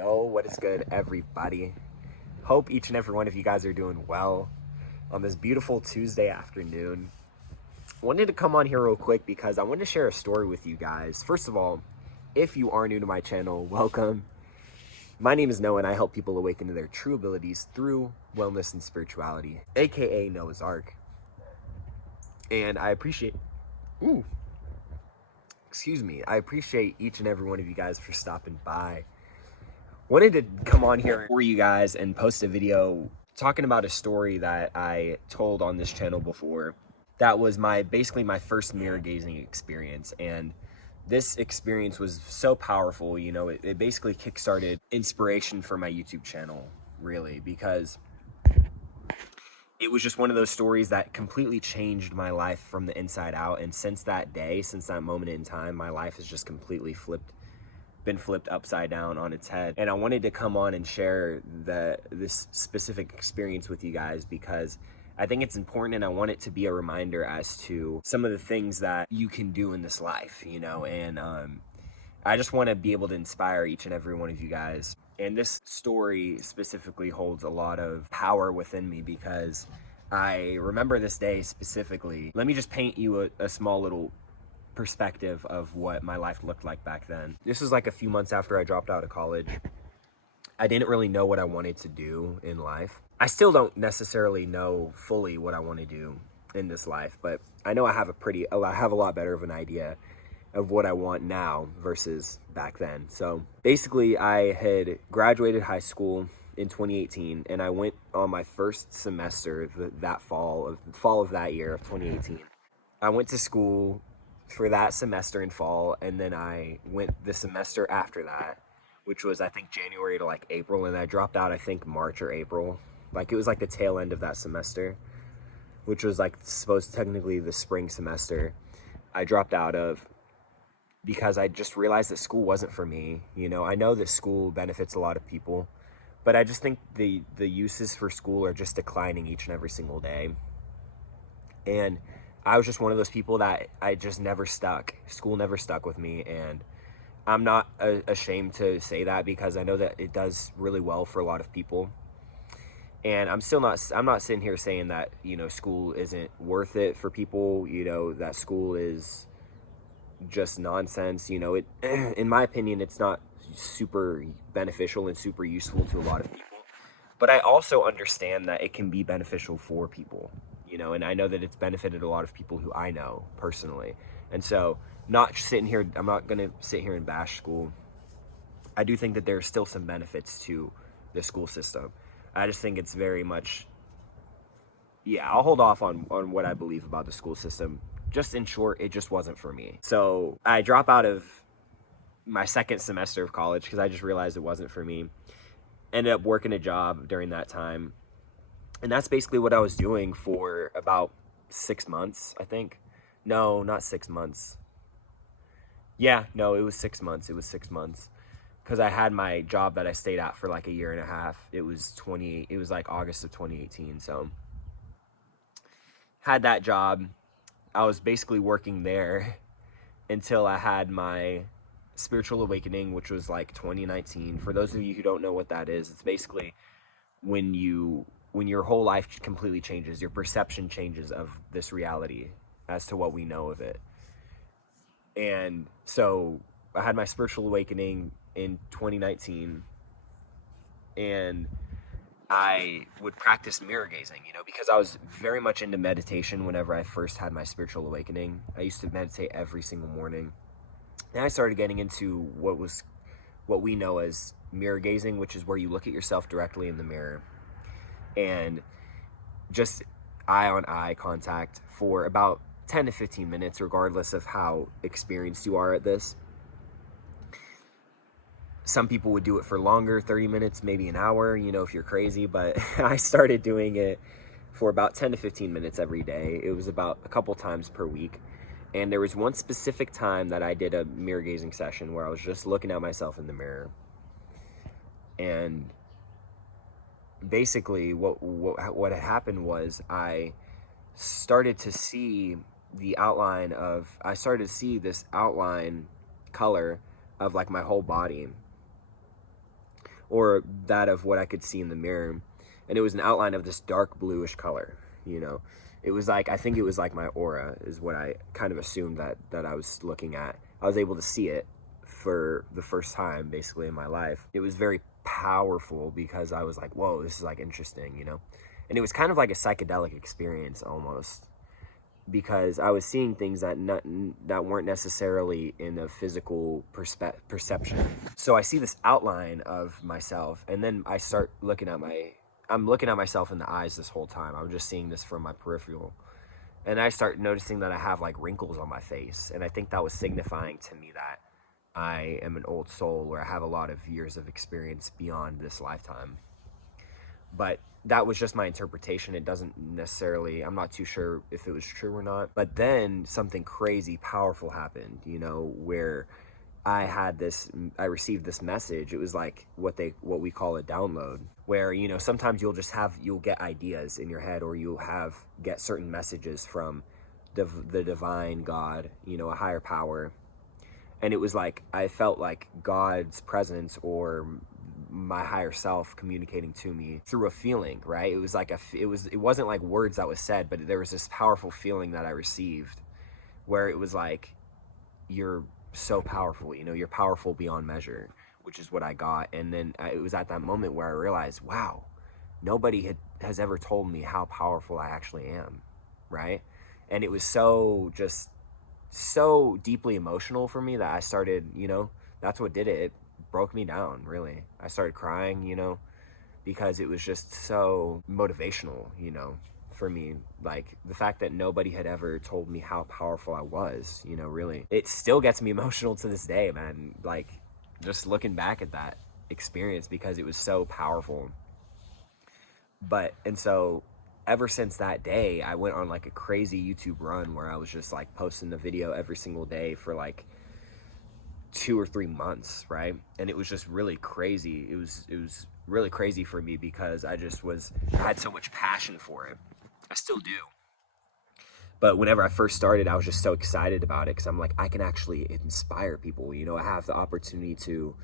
Yo, what is good, everybody? Hope each and every one of you guys are doing well on this beautiful Tuesday afternoon. Wanted to come on here real quick because I wanted to share a story with you guys. First of all, if you are new to my channel, welcome. My name is Noah and I help people awaken to their true abilities through wellness and spirituality, aka Noah's Ark. And I appreciate I appreciate each and every one of you guys for stopping by. Wanted to come on here for you guys and post a video talking about a story that I told on this channel before. That was basically my first mirror gazing experience, and this experience was so powerful. You know, it basically kickstarted inspiration for my YouTube channel, really, because it was just one of those stories that completely changed my life from the inside out. And since that day, since that moment in time, my life has just completely been flipped upside down on its head. And I wanted to come on and share this specific experience with you guys because I think it's important, and I want it to be a reminder as to some of the things that you can do in this life, you know. And I just want to be able to inspire each and every one of you guys. And this story specifically holds a lot of power within me because I remember this day specifically. Let me just paint you a small little perspective of what my life looked like back then. This was like a few months after I dropped out of college. I didn't really know what I wanted to do in life. I still don't necessarily know fully what I want to do in this life, but I know I have a lot better of an idea of what I want now versus back then. So basically, I had graduated high school in 2018, and I went on my first semester that fall of that year of 2018. I went to school for that semester in fall, and then I went the semester after that, which was I think January to like April, and I dropped out I think March or April. Like it was like the tail end of that semester, which was like supposed technically the spring semester. I dropped out of because I just realized that school wasn't for me. You know, I know that school benefits a lot of people, but I just think the uses for school are just declining each and every single day. And I was just one of those people that I just never stuck. School never stuck with me, and I'm not ashamed to say that because I know that it does really well for a lot of people. And I'm not sitting here saying that, you know, school isn't worth it for people, you know, that school is just nonsense. You know, it in my opinion, it's not super beneficial and super useful to a lot of people. But I also understand that it can be beneficial for people, you know, and I know that it's benefited a lot of people who I know personally. And so I'm not going to sit here and bash school. I do think that there's still some benefits to the school system. I just think it's very much, I'll hold off on what I believe about the school system. Just in short, it just wasn't for me. So I drop out of my second semester of college because I just realized it wasn't for me. Ended up working a job during that time. And that's basically what I was doing for about 6 months, I think. No, not 6 months. Yeah, no, it was 6 months. It was 6 months. Because I had my job that I stayed at for like a year and a half. It was like August of 2018. So had that job. I was basically working there until I had my spiritual awakening, which was like 2019. For those of you who don't know what that is, it's basically when your whole life completely changes, your perception changes of this reality as to what we know of it. And so I had my spiritual awakening in 2019, and I would practice mirror gazing, you know, because I was very much into meditation whenever I first had my spiritual awakening. I used to meditate every single morning. And I started getting into what we know as mirror gazing, which is where you look at yourself directly in the mirror and just eye-on-eye contact for about 10 to 15 minutes, regardless of how experienced you are at this. Some people would do it for longer, 30 minutes, maybe an hour, you know, if you're crazy. But I started doing it for about 10 to 15 minutes every day. It was about a couple times per week. And there was one specific time that I did a mirror gazing session where I was just looking at myself in the mirror. And basically what had happened was I started to see this outline color of like my whole body. or that of what I could see in the mirror. And it was an outline of this dark bluish color, you know. It was like, I think it was like my aura is what I kind of assumed that I was looking at. I was able to see it for the first time basically in my life. It was very powerful because I was like, whoa, this is like interesting, you know. And it was kind of like a psychedelic experience almost, because I was seeing things that weren't necessarily in a physical perception. So I see this outline of myself, and then I start looking at I'm looking at myself in the eyes this whole time. I'm just seeing this from my peripheral. And I start noticing that I have like wrinkles on my face. And I think that was signifying to me that I am an old soul, or I have a lot of years of experience beyond this lifetime. But that was just my interpretation. It doesn't necessarily, I'm not too sure if it was true or not. But then something crazy powerful happened, you know, where I received this message. It was like what we call a download, where, you know, sometimes you'll get ideas in your head, or get certain messages from the divine God, you know, a higher power. And it was like, I felt like God's presence or my higher self communicating to me through a feeling, right? It was like it wasn't like words that was said, but there was this powerful feeling that I received, where it was like, you're so powerful, you know, you're powerful beyond measure, which is what I got. And then it was at that moment where I realized, wow, nobody has ever told me how powerful I actually am, right? And it was so deeply emotional for me that I started, you know, that's what did it. It broke me down, really. I started crying, you know, because it was just so motivational, you know, for me. Like, the fact that nobody had ever told me how powerful I was, you know, really. It still gets me emotional to this day, man. Like, just looking back at that experience, because it was so powerful. And so ever since that day, I went on like a crazy YouTube run where I was just like posting the video every single day for like 2 or 3 months, right? And it was just really crazy. It was really crazy for me, because I had so much passion for it. I still do. But whenever I first started, I was just so excited about it, because I'm like, I can actually inspire people, you know. I have the opportunity to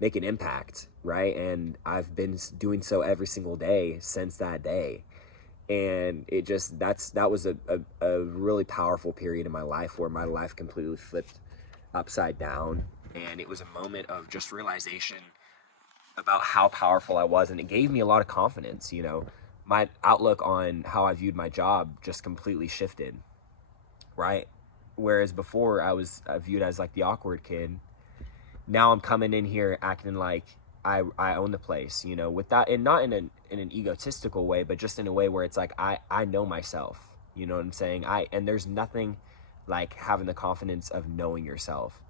make an impact, right? And I've been doing so every single day since that day. And it just, that was a really powerful period in my life, where my life completely flipped upside down. And it was a moment of just realization about how powerful I was. And it gave me a lot of confidence, you know. My outlook on how I viewed my job just completely shifted, right? Whereas before I was viewed as like the awkward kid. Now I'm coming in here acting like I own the place, you know, with that, and not in an egotistical way, but just in a way where it's like, I know myself, you know what I'm saying? And there's nothing like having the confidence of knowing yourself.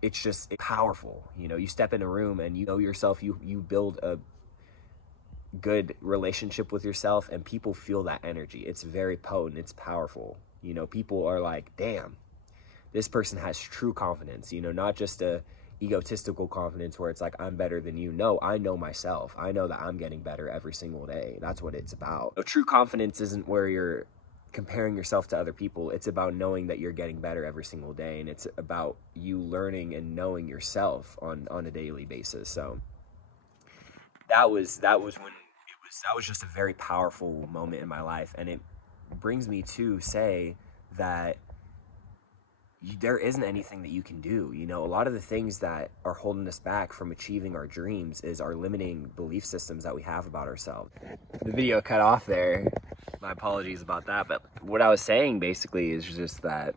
It's powerful, you know. You step in a room and you know yourself, you build a good relationship with yourself, and people feel that energy. It's very potent, it's powerful, you know. People are like, damn, this person has true confidence, you know, not just a egotistical confidence where it's like, I'm better than you. No, I know myself. I know that I'm getting better every single day. That's what it's about. So true confidence isn't where you're comparing yourself to other people. It's about knowing that you're getting better every single day. And it's about you learning and knowing yourself on a daily basis. So that was just a very powerful moment in my life. And it brings me to say that there isn't anything that you can do. You know, a lot of the things that are holding us back from achieving our dreams is our limiting belief systems that we have about ourselves. The video cut off there. My apologies about that. But what I was saying basically is just that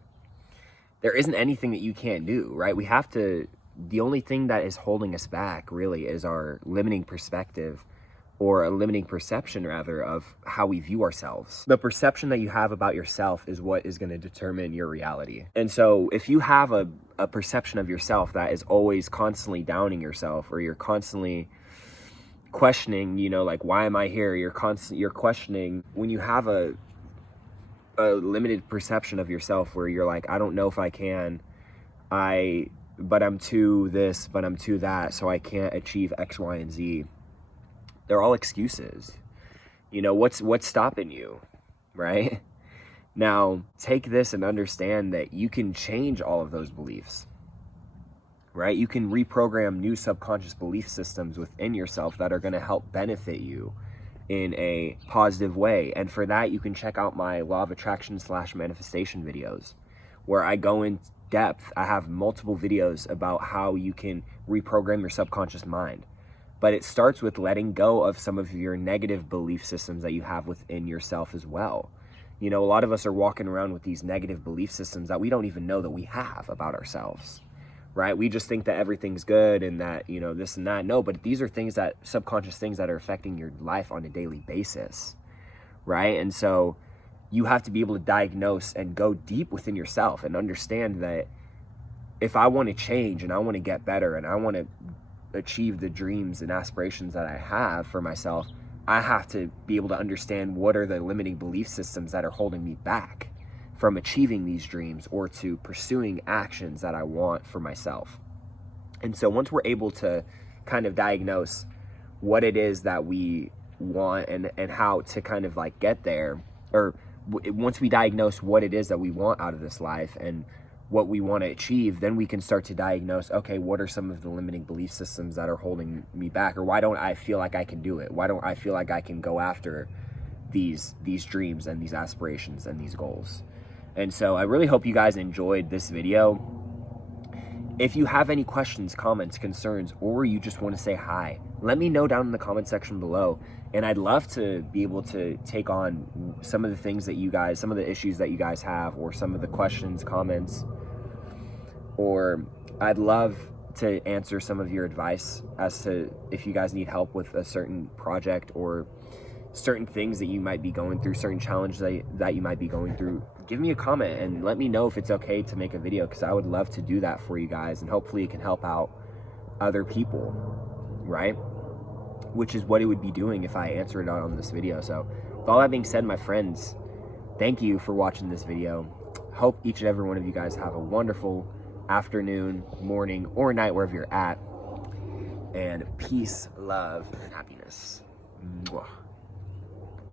there isn't anything that you can't do, right? The only thing that is holding us back really is our limiting perspective, or a limiting perception rather, of how we view ourselves. The perception that you have about yourself is what is going to determine your reality. And so if you have a perception of yourself that is always constantly downing yourself, or you're constantly questioning, you know, like, why am I here? You're questioning. When you have a limited perception of yourself where you're like, I don't know if I can, but I'm too this, but I'm too that, so I can't achieve X, Y, and Z. They're all excuses. You know, what's stopping you, right? Now, take this and understand that you can change all of those beliefs, right? You can reprogram new subconscious belief systems within yourself that are going to help benefit you in a positive way. And for that, you can check out my law of attraction / manifestation videos, where I go in depth. I have multiple videos about how you can reprogram your subconscious mind. But it starts with letting go of some of your negative belief systems that you have within yourself as well. You know, a lot of us are walking around with these negative belief systems that we don't even know that we have about ourselves, right? We just think that everything's good and that, you know, this and that. No, but these are things that, subconscious things that are affecting your life on a daily basis, right? And so you have to be able to diagnose and go deep within yourself and understand that if I want to change and I want to get better and I want to achieve the dreams and aspirations that I have for myself, I have to be able to understand what are the limiting belief systems that are holding me back from achieving these dreams or to pursuing actions that I want for myself. And so once we're able to kind of diagnose what it is that we want and how to kind of like get there, or once we diagnose what it is that we want out of this life and what we want to achieve, then we can start to diagnose, okay, what are some of the limiting belief systems that are holding me back? Or why don't I feel like I can do it? Why don't I feel like I can go after these dreams and these aspirations and these goals? And so I really hope you guys enjoyed this video. If you have any questions, comments, concerns, or you just want to say hi, let me know down in the comment section below. And I'd love to be able to take on some of the things that you guys, some of the issues that you guys have, or some of the questions, comments, or I'd love to answer some of your advice as to if you guys need help with a certain project or certain things that you might be going through, certain challenges that you might be going through. Give me a comment and let me know if it's okay to make a video, because I would love to do that for you guys, and hopefully it can help out other people, right? Which is what it would be doing if I answered it on this video. So with all that being said, my friends, thank you for watching this video. Hope each and every one of you guys have a wonderful afternoon, morning, or night, wherever you're at. And peace, love, and happiness. Mwah.